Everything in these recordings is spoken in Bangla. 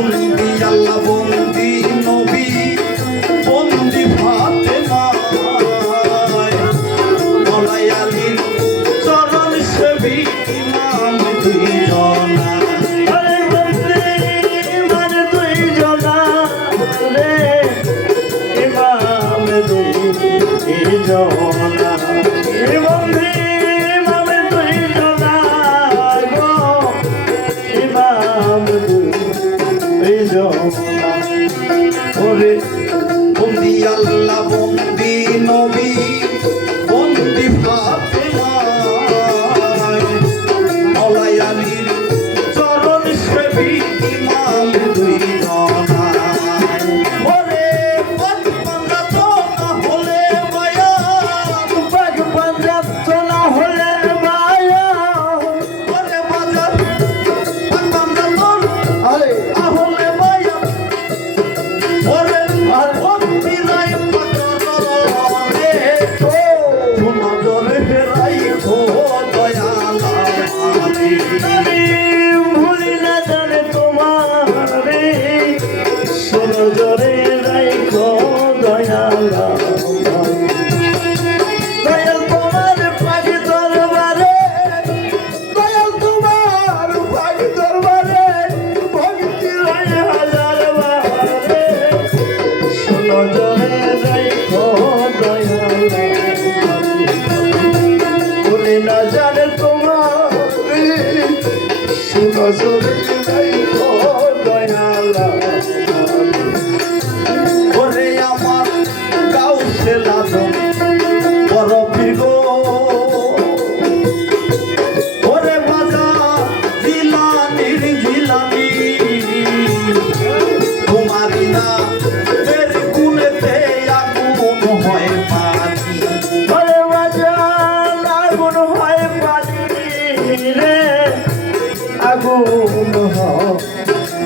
বন্দি আল্লাহ বন্দি নবী বন্দি ফাতেমা। মলাই আলীর চরণ সেবী ইমাম দুইজনা। আরে ওরে বন্দি আল্লাহ বন্দি নবী। শোনো জরে রাইখো দয়ালা দয়াল তোমার পাখি দরবারে, দয়াল তোমার পাখি দরবারে, ভক্তি রায় হাজার বারে। শোনো জরে রাইখো দয়ালা। বলে না জানে তোমার শুনো জোরে আগুন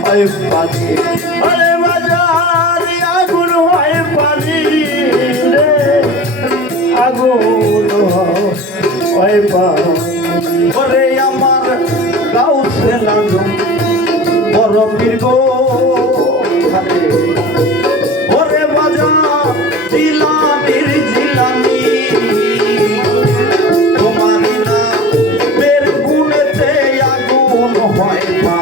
হয় পানি। ওরে বাজান আগুন হয় পানি রে। আগুন হয় পানি। ওরে আমার কাউসে লাদম বড় বীর ওরে বাজা জিলানির আগুন হয়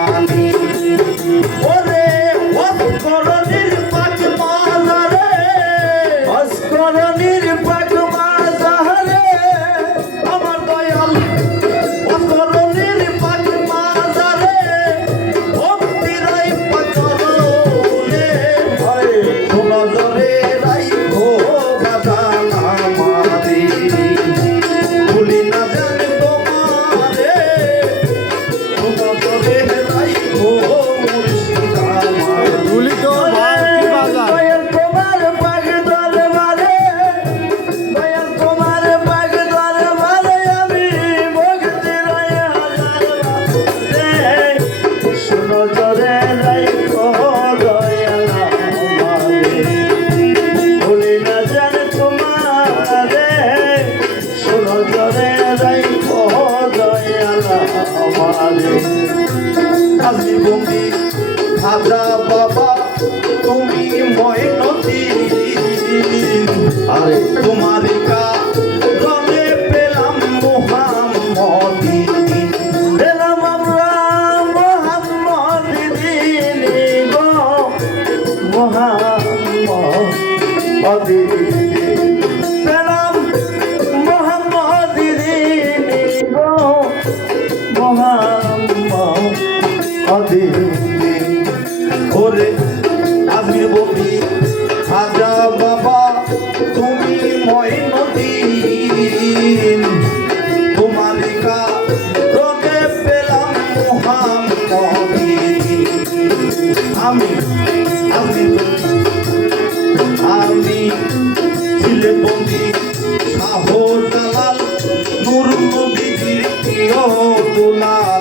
কাজী বন্দি খাজা বাবা তুমি ময়নতি আরে তোমার নদী। খাজা বাবা, তুমি ময় নদী। তোমারিকা রনে পেলাম মহান নদী। আমি আমি আমি ছিলে বন্দি শাহ দালাল, নুর নদীর প্রিয় তোলা।